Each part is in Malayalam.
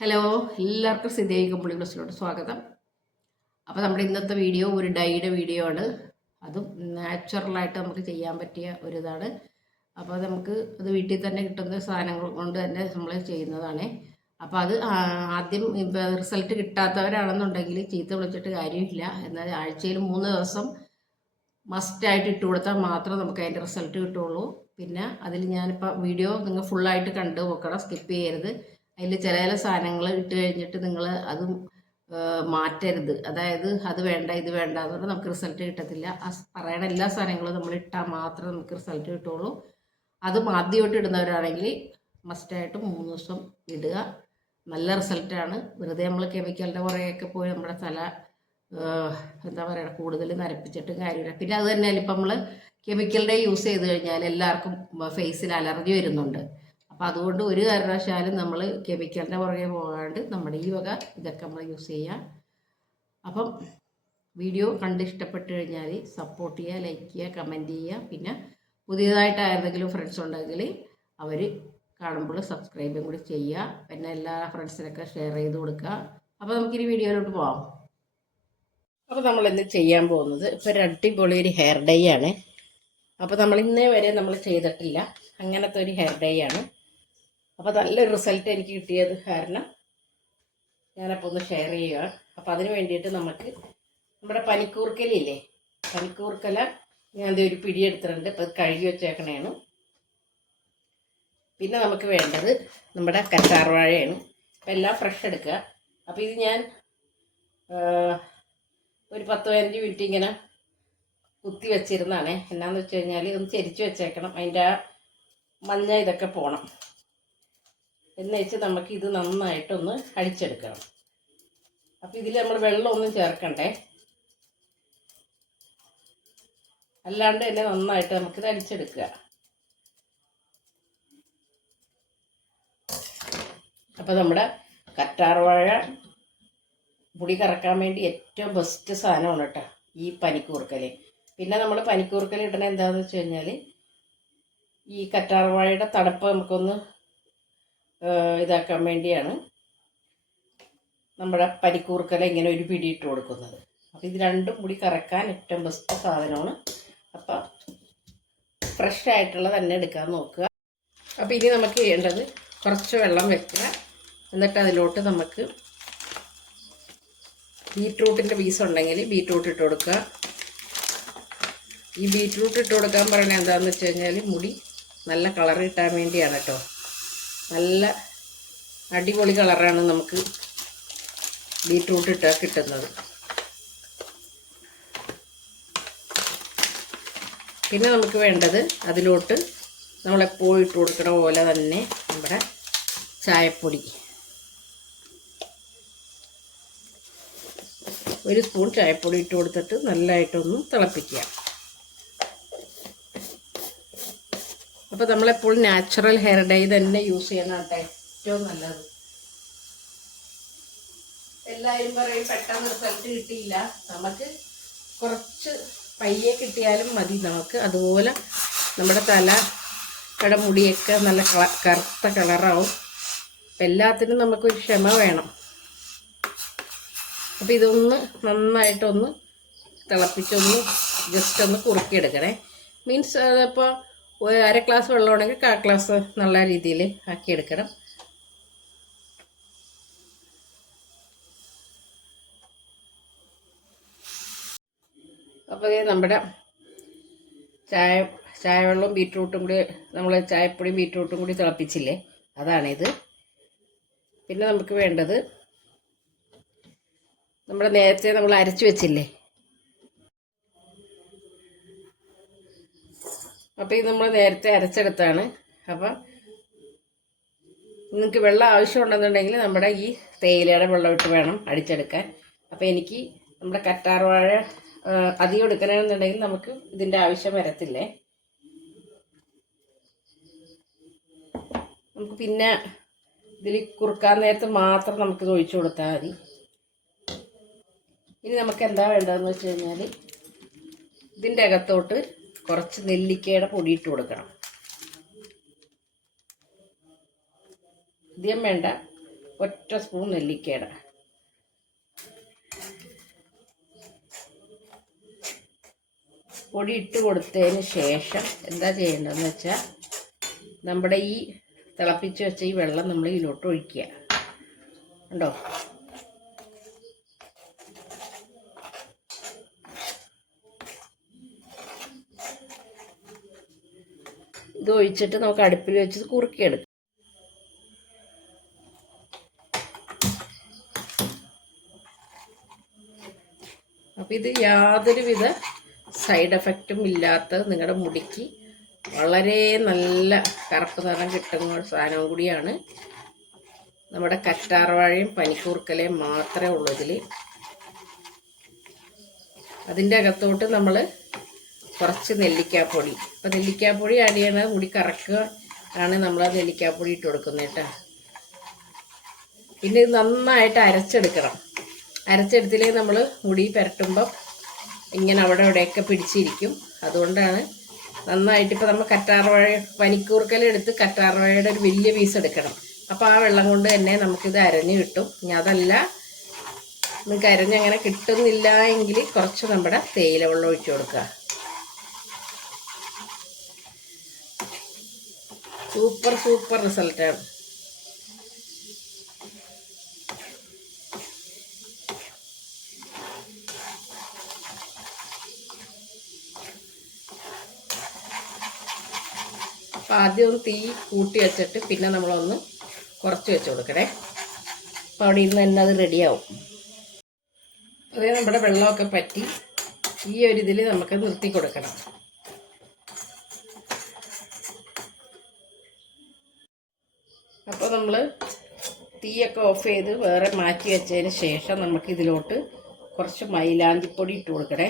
ഹലോ എല്ലാവർക്കും സിന്ധ്യ കമ്പിളി ക്ലാസ്സിലോട്ട് സ്വാഗതം. അപ്പോൾ നമ്മുടെ ഇന്നത്തെ വീഡിയോ ഒരു ഡൈയുടെ വീഡിയോ ആണ്. അതും നാച്ചുറലായിട്ട് നമുക്ക് ചെയ്യാൻ പറ്റിയ ഒരിതാണ്. അപ്പോൾ നമുക്ക് അത് വീട്ടിൽ തന്നെ കിട്ടുന്ന സാധനങ്ങൾ കൊണ്ട് തന്നെ നമ്മൾ ചെയ്യുന്നതാണ്. അപ്പോൾ അത് ആദ്യം റിസൾട്ട് കിട്ടാത്തവരാണെന്നുണ്ടെങ്കിൽ ചീത്ത വിളിച്ചിട്ട് കാര്യമില്ല. എന്നാൽ ആഴ്ചയിൽ മൂന്ന് ദിവസം മസ്റ്റായിട്ട് ഇട്ട് കൊടുത്താൽ മാത്രം നമുക്ക് അതിന്റെ റിസൾട്ട് കിട്ടുള്ളൂ. പിന്നെ അതിൽ ഞാനിപ്പോൾ വീഡിയോ നിങ്ങൾ ഫുള്ളായിട്ട് കണ്ടു നോക്കണം സ്കിപ്പ് ചെയ്യരുത്. അതിൽ ചില ചില സാധനങ്ങൾ ഇട്ട് കഴിഞ്ഞിട്ട് നിങ്ങൾ അത് മാറ്റരുത്. അതായത് അത് വേണ്ട ഇത് വേണ്ട അതുകൊണ്ട് നമുക്ക് റിസൾട്ട് കിട്ടത്തില്ല. ആ പറയണ എല്ലാ സാധനങ്ങളും നമ്മൾ ഇട്ടാൽ മാത്രമേ നമുക്ക് റിസൾട്ട് കിട്ടുള്ളൂ അത് ആദ്യമായിട്ട് ഇടുന്നവരാണെങ്കിൽ മസ്റ്റായിട്ട് മൂന്ന് ദിവസം ഇടുക. നല്ല റിസൾട്ടാണ് വെറുതെ നമ്മൾ കെമിക്കലിന്റെ പുറകെയൊക്കെ പോയി നമ്മുടെ തല എന്താ പറയുക കൂടുതൽ നരപ്പിച്ചിട്ടും കാര്യമില്ല. പിന്നെ അത് തന്നെയല്ല ഇപ്പം നമ്മൾ കെമിക്കലിന്റെ യൂസ് ചെയ്ത് കഴിഞ്ഞാൽ എല്ലാവർക്കും ഫേസിൽ അലർജി വരുന്നുണ്ട്. അപ്പം അതുകൊണ്ട് ഒരു കാരണവശാലും നമ്മൾ കെമിക്കലിന്റെ പുറകെ പോകാണ്ട് നമ്മുടെ ഈ വക ഇതൊക്കെ നമ്മൾ യൂസ് ചെയ്യാം. അപ്പം വീഡിയോ കണ്ട് ഇഷ്ടപ്പെട്ട് കഴിഞ്ഞാൽ സപ്പോർട്ട് ചെയ്യുക ലൈക്ക് ചെയ്യുക കമന്റ് ചെയ്യുക പിന്നെ പുതിയതായിട്ട് ആരെങ്കിലും ഫ്രണ്ട്സ് ഉണ്ടെങ്കിൽ അവർ കാണുമ്പോൾ സബ്സ്ക്രൈബും കൂടി ചെയ്യുക പിന്നെ എല്ലാ ഫ്രണ്ട്സിനൊക്കെ ഷെയർ ചെയ്ത് കൊടുക്കുക അപ്പോൾ നമുക്കിനി വീഡിയോയിലോട്ട് പോകാം അപ്പോൾ നമ്മൾ ഇന്ന് ചെയ്യാൻ പോകുന്നത് ഇപ്പോൾ ഒരു അടിപൊളി ഒരു ഹെയർ ഡേ ആണ്. അപ്പോൾ നമ്മൾ ഇന്നേ വരെ നമ്മൾ ചെയ്തിട്ടില്ല. അങ്ങനത്തെ ഒരു ഹെയർ ഡേ ആണ്. അപ്പോൾ നല്ലൊരു റിസൾട്ട് എനിക്ക് കിട്ടിയത് കാരണം ഞാനപ്പോൾ ഒന്ന് ഷെയർ ചെയ്യുക അപ്പോൾ അതിന് വേണ്ടിയിട്ട് നമുക്ക് നമ്മുടെ പനിക്കൂർക്കലില്ലേ? പനിക്കൂർക്കല ഞാൻ ഒരു പിടി എടുത്തിട്ടുണ്ട്. അപ്പോൾ കഴുകി വെച്ചേക്കണേണ്. പിന്നെ നമുക്ക് വേണ്ടത് നമ്മുടെ കറ്റാർവാഴയാണ്. അപ്പം എല്ലാം ഫ്രഷ് എടുക്കുക. അപ്പോൾ ഇത് ഞാൻ ഒരു പത്ത് പതിനഞ്ച് മിനിറ്റ് ഇങ്ങനെ കുത്തി വെച്ചിരുന്നാണേ എന്നാന്ന് വെച്ച് കഴിഞ്ഞാൽ ഇതൊന്ന് ചെരിച്ച് വെച്ചേക്കണം. അതിന്റെ ആ മഞ്ഞ ഇതൊക്കെ പോകണം എന്ന് വെച്ച് നമുക്ക് ഇത് നന്നായിട്ടൊന്ന് അടിച്ചെടുക്കണം. അപ്പോൾ ഇതിൽ നമ്മൾ വെള്ളമൊന്നും ചേർക്കണ്ടേ? അല്ലാണ്ട് തന്നെ നന്നായിട്ട് നമുക്കിത് അടിച്ചെടുക്കുക. അപ്പോൾ നമ്മുടെ കറ്റാർവാഴ മുടി കറക്കാൻ വേണ്ടി ഏറ്റവും ബെസ്റ്റ് സാധനമാണ് കേട്ടോ ഈ പനിക്കൂർക്കൽ പിന്നെ നമ്മൾ പനിക്കൂർക്കൽ ഇടണ എന്താണെന്ന് വെച്ച് കഴിഞ്ഞാൽ ഈ കറ്റാർവാഴയുടെ തണുപ്പ് നമുക്കൊന്ന് ഇതാക്കാൻ വേണ്ടിയാണ് നമ്മുടെ പരിക്കൂർക്കല ഇങ്ങനെ ഒരു പിടി ഇട്ട് കൊടുക്കുന്നത്. അപ്പോൾ ഇത് രണ്ടും കൂടി കറക്കാൻ ഏറ്റവും ബെസ്റ്റ് സാധനമാണ്. അപ്പം ഫ്രഷ് ആയിട്ടുള്ള തന്നെ എടുക്കാൻ നോക്കുക. അപ്പോൾ ഇനി നമുക്ക് ചെയ്യേണ്ടത് കുറച്ച് വെള്ളം വെക്കുക. എന്നിട്ട് അതിലോട്ട് നമുക്ക് ബീട്രൂട്ടിന്റെ പീസ് ഉണ്ടെങ്കിൽ ബീട്രൂട്ട് ഇട്ട് കൊടുക്കുക. ഈ ബീട്രൂട്ട് ഇട്ട് കൊടുക്കാൻ പറയുന്നത് എന്താണെന്ന് വെച്ച് കഴിഞ്ഞാൽ മുടി നല്ല കളർ കിട്ടാൻ വേണ്ടിയാണ് കേട്ടോ. നല്ല അടിപൊളി കളറാണ് നമുക്ക് ബീട്രൂട്ട് ഇട്ടാൽ കിട്ടുന്നത്. പിന്നെ നമുക്ക് വേണ്ടത് അതിലോട്ട് നമ്മളെപ്പോഴും ഇട്ട് കൊടുക്കണ പോലെ തന്നെ നമ്മുടെ ചായപ്പൊടി. ഒരു സ്പൂൺ ചായപ്പൊടി ഇട്ട് കൊടുത്തിട്ട് നല്ലതായിട്ടൊന്ന് തിളപ്പിക്കുക. അപ്പോൾ നമ്മളെപ്പോഴും നാച്ചുറൽ ഹെയർ ഡൈ തന്നെ യൂസ് ചെയ്യണം ഏറ്റവും നല്ലത്. എല്ലാവരും പറയും പെട്ടെന്ന് റിസൾട്ട് കിട്ടിയില്ല. നമുക്ക് കുറച്ച് പയ്യെ കിട്ടിയാലും മതി നമുക്ക്. അതുപോലെ നമ്മുടെ തല കട മുടിയൊക്കെ നല്ല കറുത്ത കളറാവും അപ്പം എല്ലാത്തിനും നമുക്കൊരു ക്ഷമ വേണം. അപ്പം ഇതൊന്ന് നന്നായിട്ടൊന്ന് തിളപ്പിച്ചൊന്ന് ജസ്റ്റ് ഒന്ന് കുറുക്കിയെടുക്കണേ. മീൻസ് ഇപ്പോൾ ഒരു അര ഗ്ലാസ് വെള്ളമാണെങ്കിൽ കാ ഗ്ലാസ് നല്ല രീതിയിൽ ആക്കിയെടുക്കണം അപ്പോൾ നമ്മുടെ ചായ വെള്ളവും ബീറ്റ്റൂട്ടും കൂടി നമ്മൾ ചായപ്പൊടിയും ബീറ്റ്റൂട്ടും കൂടി തിളപ്പിച്ചില്ലേ? അതാണിത്. പിന്നെ നമുക്ക് വേണ്ടത് നമ്മുടെ നേരത്തെ നമ്മൾ അരച്ചു വെച്ചില്ലേ? അപ്പോൾ ഇത് നമ്മൾ നേരത്തെ അരച്ചെടുത്താണ്. അപ്പം നിങ്ങൾക്ക് വെള്ളം ആവശ്യമുണ്ടെന്നുണ്ടെങ്കിൽ നമ്മുടെ ഈ തേയിലയുടെ വെള്ളം ഇട്ട് വേണം അടിച്ചെടുക്കാൻ. അപ്പോൾ എനിക്ക് നമ്മുടെ കറ്റാർവാഴ അധികം എടുക്കണമെന്നുണ്ടെങ്കിൽ നമുക്ക് ഇതിന്റെ ആവശ്യം വരത്തില്ലേ? നമുക്ക് പിന്നെ ഇതിൽ കുറുക്കാൻ നേരത്ത് മാത്രം നമുക്ക് ഒഴിച്ചു കൊടുത്താൽ മതി. ഇനി നമുക്ക് എന്താ വേണ്ടതെന്ന് വെച്ച് കഴിഞ്ഞാൽ ഇതിന്റെ അകത്തോട്ട് കുറച്ച് നെല്ലിക്കയുടെ പൊടി ഇട്ട് കൊടുക്കണം. അധികം വേണ്ട. ഒറ്റ സ്പൂൺ നെല്ലിക്കയുടെ. പൊടി ഇട്ട് കൊടുത്തതിന് ശേഷം എന്താ ചെയ്യേണ്ടതെന്ന് വെച്ചാൽ നമ്മുടെ ഈ തിളപ്പിച്ച് വെച്ച ഈ വെള്ളം നമ്മൾ ഇതിലോട്ട് ഒഴിക്കുക. ഉണ്ടോ ഇത് ഒഴിച്ചിട്ട് നമുക്ക് അടുപ്പിൽ വെച്ച് കുറുക്കിയെടുക്കാം. അപ്പം ഇത് യാതൊരുവിധ സൈഡ് എഫക്റ്റും ഇല്ലാത്ത നിങ്ങളുടെ മുടിക്ക് വളരെ നല്ല കറുപ്പ് നിറം കിട്ടുന്ന സാധനവും കൂടിയാണ്. നമ്മുടെ കറ്റാർവാഴയും പനിക്കൂർക്കലയും മാത്രമേ ഉള്ളൂ അതിന്റെ അകത്തോട്ട് നമ്മൾ കുറച്ച് നെല്ലിക്കാപ്പൊടി. അപ്പം നെല്ലിക്കാപ്പൊടി ആഡ് ചെയ്യണത് കൂടി കറക്കുക ആണ് നമ്മൾ നെല്ലിക്കാപ്പൊടി ഇട്ട് കൊടുക്കുന്നത് കേട്ടോ. പിന്നെ ഇത് നന്നായിട്ട് അരച്ചെടുക്കണം. അരച്ചെടുത്തില്ലേ നമ്മൾ മുടി പുരട്ടുമ്പം ഇങ്ങനെ അവിടെ ഇവിടെയൊക്കെ പിടിച്ചിരിക്കും. അതുകൊണ്ടാണ് നന്നായിട്ട് ഇപ്പോൾ നമ്മൾ കറ്റാർവാഴ പനിക്കൂർക്കലെടുത്ത് കറ്റാർവാഴയുടെ ഒരു വലിയ പീസ് എടുക്കണം. അപ്പോൾ ആ വെള്ളം കൊണ്ട് തന്നെ നമുക്കിത് അരഞ്ഞ് കിട്ടും. ഇനി അതല്ല നിങ്ങൾക്ക് അരഞ്ഞങ്ങനെ കിട്ടുന്നില്ല എങ്കിൽ കുറച്ച് നമ്മുടെ തേയില വെള്ളം ഒഴിച്ചു കൊടുക്കുക. സൂപ്പർ സൂപ്പർ റിസൾട്ടാണ് അപ്പം ആദ്യം ഒന്ന് തീ കൂട്ടി വെച്ചിട്ട് പിന്നെ നമ്മളൊന്ന് കുറച്ച് വെച്ച് കൊടുക്കണേ. അപ്പോൾ അവിടെ ഇരുന്ന് തന്നെ അത് റെഡിയാവും അതേ നമ്മുടെ വെള്ളമൊക്കെ പറ്റി ഈ ഒരു ഇതിൽ നമുക്ക് നിർത്തി കൊടുക്കണം. നമ്മൾ തീയൊക്കെ ഓഫ് ചെയ്ത് വേറെ മാറ്റി വെച്ചതിന് ശേഷം നമുക്ക് ഇതിലോട്ട് കുറച്ച് മൈലാഞ്ചിപ്പൊടി ഇട്ട് കൊടുക്കണേ.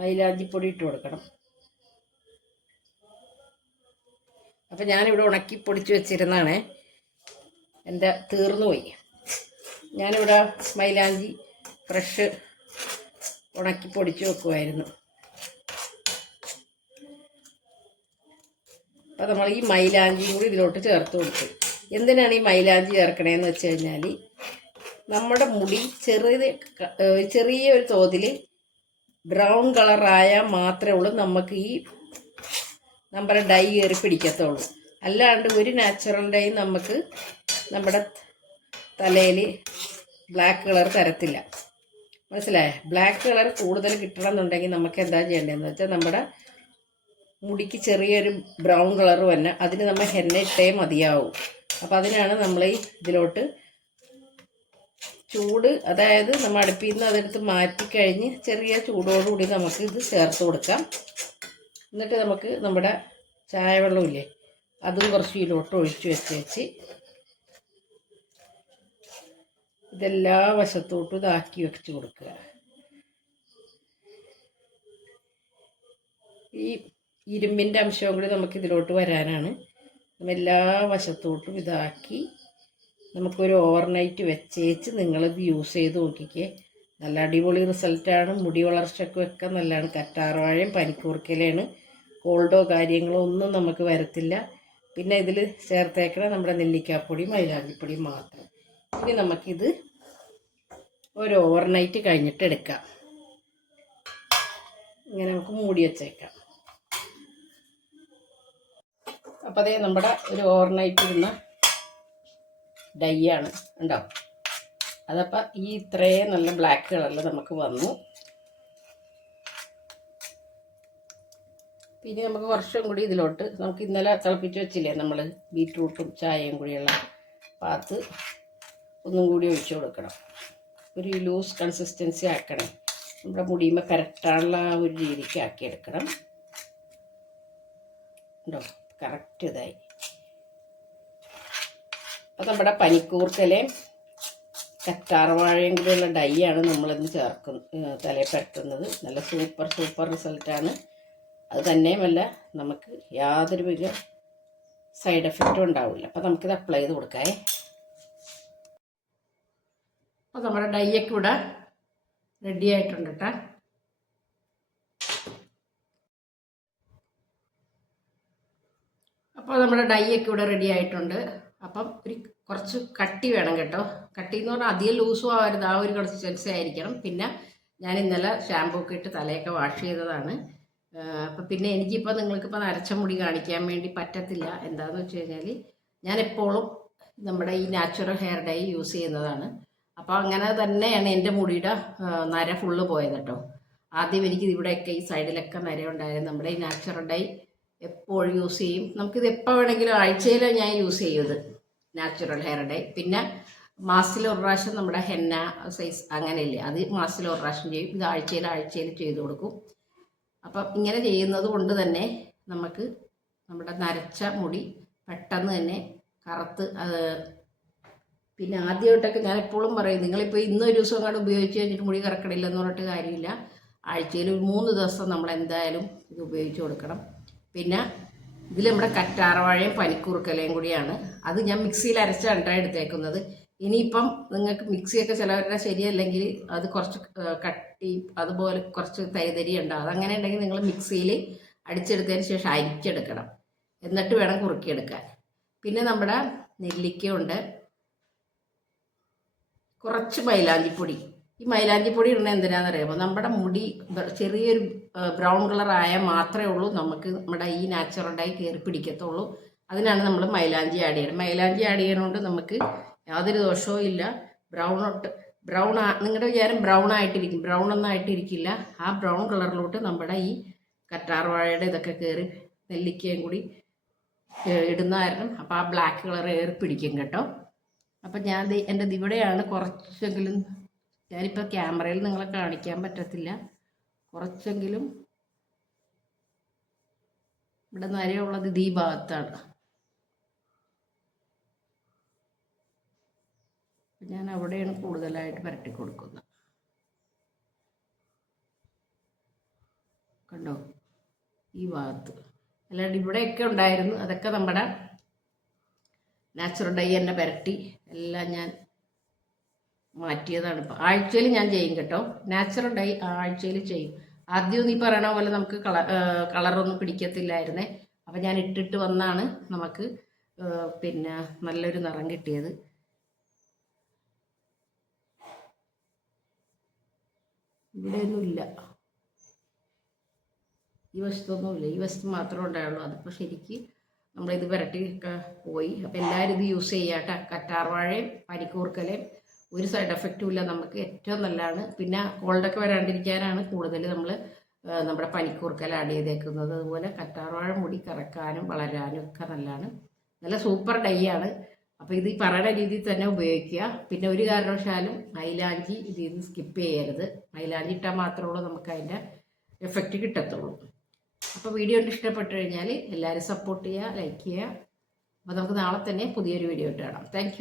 മൈലാഞ്ചിപ്പൊടി ഇട്ട് കൊടുക്കണം. അപ്പം ഞാനിവിടെ ഉണക്കി പൊടിച്ച് വെച്ചിരുന്നാണ് എന്റെ തീർന്നു പോയി. ഞാനിവിടെ മൈലാഞ്ചി ഫ്രഷ് ഉണക്കി പൊടിച്ച് വെക്കുമായിരുന്നു അപ്പോൾ നമ്മൾ ഈ മൈലാഞ്ചിയും കൂടി ഇതിലോട്ട് ചേർത്ത് കൊടുത്തു. എന്തിനാണ് ഈ മൈലാഞ്ചി ചേർക്കണേന്ന് വെച്ച് കഴിഞ്ഞാൽ നമ്മുടെ മുടി ചെറിയ ചെറിയ ഒരു തോതിൽ ബ്രൗൺ കളറായാൽ മാത്രമേ ഉള്ളൂ നമുക്ക് ഈ നമ്മുടെ ഡൈ കയറി പിടിക്കത്തുള്ളൂ. അല്ലാണ്ട് ഒരു നാച്ചുറൽ ഡൈ നമുക്ക് നമ്മുടെ തലയിൽ ബ്ലാക്ക് കളർ തരത്തില്ല. മനസ്സിലായേ? ബ്ലാക്ക് കളർ കൂടുതൽ കിട്ടണമെന്നുണ്ടെങ്കിൽ നമുക്ക് എന്താ ചെയ്യേണ്ടതെന്ന് വെച്ചാൽ നമ്മുടെ മുടിക്ക് ചെറിയൊരു ബ്രൗൺ കളർ വന്നെ അതിന് നമ്മൾ ഹെന്ന ഇട്ടേ മതിയാവും. അപ്പം അതിനാണ് നമ്മൾ ഇതിലോട്ട് ചൂട് അതായത് നമ്മൾ അടുപ്പിൽ നിന്ന് അതെടുത്ത് മാറ്റിക്കഴിഞ്ഞ് ചെറിയ ചൂടോടുകൂടി നമുക്ക് ഇത് ചേർത്ത് കൊടുക്കാം. എന്നിട്ട് നമുക്ക് നമ്മുടെ ചായ വെള്ളമില്ലേ അതും കുറച്ച് ഇതിലോട്ട് ഒഴിച്ച് വെച്ച് വെച്ച് ഇതെല്ലാ വശത്തോട്ടും ഇതാക്കി വെച്ച് കൊടുക്കുക. ഈ ഇരുമ്പിന്റെ അംശവും കൂടി നമുക്ക് ഇതിലോട്ട് വരാനാണ്. നമ്മൾ എല്ലാ വശത്തോട്ടും ഇതാക്കി നമുക്കൊരു ഓവർനൈറ്റ് വെച്ചേച്ച് നിങ്ങളിത് യൂസ് ചെയ്ത് നോക്കിക്കേ. നല്ല അടിപൊളി റിസൾട്ടാണ്. മുടി വളർച്ചയ്ക്കും ഒക്കെ നല്ലതാണ്. കറ്റാർവാഴയും പനിക്കൂർക്കലാണ് കോൾഡോ കാര്യങ്ങളോ ഒന്നും നമുക്ക് വരത്തില്ല. പിന്നെ ഇതിൽ ചേർത്തേക്കണ നമ്മുടെ നെല്ലിക്കാപ്പൊടി മൈലാഞ്ചിപ്പൊടി മാത്രം. ഇനി നമുക്കിത് ഒരു ഓവർനൈറ്റ് കഴിഞ്ഞിട്ട് എടുക്കാം. ഇങ്ങനെ നമുക്ക് മൂടി വെച്ചേക്കാം. അപ്പോൾ അതേ നമ്മുടെ ഒരു ഓവർനൈറ്റ് ഇരുന്ന ആണ് ഉണ്ടാവും അതപ്പോൾ ഈ ഇത്രയും നല്ല ബ്ലാക്ക് കളറിൽ നമുക്ക് വന്നു. പിന്നെ നമുക്ക് കുറച്ചും കൂടി ഇതിലോട്ട് നമുക്ക് ഇന്നലെ തിളപ്പിച്ച് വെച്ചില്ലേ നമ്മൾ ബീറ്റ്റൂട്ടും ചായയും കൂടിയുള്ള പാത്ത് ഒന്നും കൂടി ഒഴിച്ചു കൊടുക്കണം. ഒരു ലൂസ് കൺസിസ്റ്റൻസി ആക്കണം. നമ്മുടെ മുടിയുമ്പോൾ ആ ഒരു രീതിക്ക് ആക്കിയെടുക്കണം. ഉണ്ടോ? കറക്റ്റ് ഇതായി. അപ്പം നമ്മുടെ പനിക്കൂർക്കലയും കറ്റാർവാഴയും കൂടിയുള്ള ഡൈ ആണ് നമ്മളിന്ന് ചേർക്കുന്ന തലയിൽ പെട്ടുന്നത് നല്ല സൂപ്പർ സൂപ്പർ റിസൾട്ടാണ് അത് തന്നെയുമല്ല നമുക്ക് യാതൊരു വിധ സൈഡ് എഫക്റ്റും ഉണ്ടാവില്ല. അപ്പം നമുക്കിത് അപ്ലൈ ചെയ്ത് കൊടുക്കാമേ അപ്പോൾ നമ്മുടെ ഡൈയൊക്കെ ഇവിടെ റെഡി ആയിട്ടുണ്ട് കേട്ടോ അപ്പോൾ അപ്പോൾ നമ്മുടെ ഡൈ ഒക്കെ ഇവിടെ റെഡി ആയിട്ടുണ്ട്. അപ്പം ഒരു കുറച്ച് കട്ടി വേണം കേട്ടോ. കട്ടി എന്ന് പറഞ്ഞാൽ അധികം ലൂസും ആവരുത്. ആ ഒരു കൺസിസ്റ്റൻസി ആയിരിക്കണം. പിന്നെ ഞാൻ ഇന്നലെ ഷാമ്പൂ ഒക്കെ ഇട്ട് തലയൊക്കെ വാഷ് ചെയ്തതാണ്. അപ്പം പിന്നെ എനിക്കിപ്പോൾ നിങ്ങൾക്കിപ്പോൾ നരച്ച മുടി കാണിക്കാൻ വേണ്ടി പറ്റത്തില്ല. എന്താണെന്ന് വെച്ച് കഴിഞ്ഞാൽ ഞാൻ എപ്പോഴും നമ്മുടെ ഈ നാച്ചുറൽ ഹെയർ ഡൈ യൂസ് ചെയ്യുന്നതാണ്. അപ്പോൾ അങ്ങനെ തന്നെയാണ് എന്റെ മുടിയുടെ നര ഫുള്ള് പോയത് കേട്ടോ. ആദ്യം എനിക്ക് ഇവിടെയൊക്കെ ഈ സൈഡിലൊക്കെ നര ഉണ്ടായിരുന്നു നമ്മുടെ ഈ നാച്ചുറൽ ഡൈ എപ്പോഴും യൂസ് ചെയ്യും. നമുക്കിത് എപ്പോൾ വേണമെങ്കിലും ആഴ്ചയിൽ ഞാൻ യൂസ് ചെയ്യുന്നത് നാച്ചുറൽ ഹെയർ ഡേ പിന്നെ മാസത്തിൽ ഒരു പ്രാവശ്യം നമ്മുടെ ഹെന്ന സൈസ് അങ്ങനെയില്ലേ അത് മാസത്തിൽ ഒരു പ്രാവശ്യം ചെയ്യും. ഇത് ആഴ്ചയിൽ ആഴ്ചയിൽ ചെയ്ത് കൊടുക്കും. അപ്പം ഇങ്ങനെ ചെയ്യുന്നത് കൊണ്ട് തന്നെ നമുക്ക് നമ്മുടെ നരച്ച മുടി പെട്ടെന്ന് തന്നെ കറുത്ത് അത് പിന്നെ ആദ്യമായിട്ടൊക്കെ ഞാൻ എപ്പോഴും പറയും നിങ്ങളിപ്പോൾ ഇന്നൊരു ദിവസം അങ്ങോട്ട് ഉപയോഗിച്ച് കഴിഞ്ഞിട്ട് മുടി കറക്കണില്ലെന്ന് പറഞ്ഞിട്ട് കാര്യമില്ല. ആഴ്ചയിൽ മൂന്ന് ദിവസം നമ്മൾ എന്തായാലും ഇത് ഉപയോഗിച്ച് കൊടുക്കണം. പിന്നെ ഇതിൽ നമ്മുടെ കറ്റാറവാഴയും പനിക്കുറുക്കലയും കൂടിയാണ്. അത് ഞാൻ മിക്സിയിൽ അരച്ച് രണ്ടായി എടുത്തേക്കുന്നത്. ഇനിയിപ്പം നിങ്ങൾക്ക് മിക്സിയൊക്കെ ചിലവരുടെ ശരിയല്ലെങ്കിൽ അത് കുറച്ച് കട്ടി അതുപോലെ കുറച്ച് തരിതരി ഉണ്ടാവും അതങ്ങനെ ഉണ്ടെങ്കിൽ നിങ്ങൾ മിക്സിയിൽ അടിച്ചെടുത്തതിന് ശേഷം അരിച്ചെടുക്കണം. എന്നിട്ട് വേണം കുറുക്കിയെടുക്കാൻ. പിന്നെ നമ്മുടെ നെല്ലിക്കയുണ്ട്. കുറച്ച് മൈലാഞ്ചിപ്പൊടി. ഈ മൈലാഞ്ചി മൈലാഞ്ചിപ്പൊടി ഇടുന്നത് എന്തിനാണെന്ന് അറിയാമോ നമ്മുടെ മുടി ചെറിയൊരു ബ്രൗൺ കളർ മാത്രമേ ഉള്ളൂ. നമുക്ക് നമ്മുടെ ഈ നാച്ചുറലായി കയറി പിടിക്കത്തുള്ളൂ. അതിനാണ് നമ്മൾ മൈലാഞ്ചി ആഡ് ചെയ്യുന്നത്. മൈലാഞ്ചി ആഡ് ചെയ്യുന്നതുകൊണ്ട് നമുക്ക് യാതൊരു ദോഷവും ഇല്ല. ബ്രൗൺ ബ്രൗൺ നിങ്ങളുടെ വിചാരം ബ്രൗൺ ആയിട്ടിരിക്കും. ബ്രൗൺ ഒന്നും ആയിട്ടിരിക്കില്ല. ആ ബ്രൗൺ കളറിലോട്ട് നമ്മുടെ ഈ കറ്റാർവാഴയുടെ ഇതൊക്കെ കയറി നെല്ലിക്കയും കൂടി ഇടുന്നതായിരുന്നു. ഇടുന്ന കാരണം അപ്പോൾ ആ ബ്ലാക്ക് കളർ ഏറി പിടിക്കും കേട്ടോ. അപ്പം ഞാൻ എന്റെ ഇവിടെയാണ് കുറച്ചെങ്കിലും ഞാനിപ്പോൾ ക്യാമറയിൽ നിങ്ങളെ കാണിക്കാൻ പറ്റത്തില്ല. കുറച്ചെങ്കിലും ഇവിടെ നരയുള്ളത് ഇത് ഈ ഭാഗത്താണ്. ഞാൻ അവിടെയാണ് കൂടുതലായിട്ട് പുരട്ടി കൊടുക്കുന്നത്. കണ്ടോ? ഈ ഭാഗത്ത്. അല്ലാണ്ട് ഇവിടെയൊക്കെ ഉണ്ടായിരുന്നു. അതൊക്കെ നമ്മുടെ നാച്ചുറൽ ഡൈ തന്നെ പുരട്ടി. എല്ലാം ഞാൻ മാറ്റിയതാണ് ഇപ്പോൾ ആഴ്ചയിൽ ഞാൻ ചെയ്യും കേട്ടോ. നാച്ചുറൽ ഡൈ ആഴ്ചയിൽ ചെയ്യും. ആദ്യം നീ പറയണ പോലെ നമുക്ക് കളർ കളറൊന്നും പിടിക്കത്തില്ലായിരുന്നേ. അപ്പം ഞാൻ ഇട്ടിട്ട് വന്നാണ് നമുക്ക് പിന്നെ നല്ലൊരു നിറം കിട്ടിയത്. ഇവിടെയൊന്നുമില്ല ഈ വശത്തൊന്നുമില്ല ഈ വശത്ത് മാത്രമേ ഉണ്ടായുള്ളൂ. അതിപ്പോൾ ശരിക്ക് നമ്മളിത് പുരട്ടിയൊക്കെ പോയി. അപ്പോൾ എല്ലാവരും ഇത് യൂസ് ചെയ്യാട്ടെ കറ്റാർവാഴയും പനിക്കൂർക്കലയും ഒരു സൈഡ് എഫക്റ്റും ഇല്ല. നമുക്ക് ഏറ്റവും നല്ലതാണ്. പിന്നെ കോൾഡൊക്കെ വരാണ്ടിരിക്കാനാണ് കൂടുതൽ നമ്മൾ നമ്മുടെ പനിക്കൂർക്കൽ ആഡ് ചെയ്തേക്കുന്നത്. അതുപോലെ കറ്റാർവാഴ മുടി കറക്കാനും വളരാനും ഒക്കെ നല്ലതാണ്. നല്ല സൂപ്പർ ഡൈ ആണ്. അപ്പോൾ ഇത് പറയുന്ന രീതിയിൽ തന്നെ ഉപയോഗിക്കുക. പിന്നെ ഒരു കാരണവശാലും മൈലാഞ്ചി ഇതിൽ നിന്ന് സ്കിപ്പ് ചെയ്യരുത്. മൈലാഞ്ചി ഇട്ടാൽ മാത്രമേ ഉള്ളൂ നമുക്ക് അതിന്റെ എഫക്റ്റ് കിട്ടത്തുള്ളൂ. അപ്പോൾ വീഡിയോ ഇഷ്ടപ്പെട്ട് കഴിഞ്ഞാൽ എല്ലാവരും സപ്പോർട്ട് ചെയ്യുക ലൈക്ക് ചെയ്യുക. അപ്പോൾ നമുക്ക് നാളെ തന്നെ പുതിയൊരു വീഡിയോ ഇട്ട് കാണാം. താങ്ക്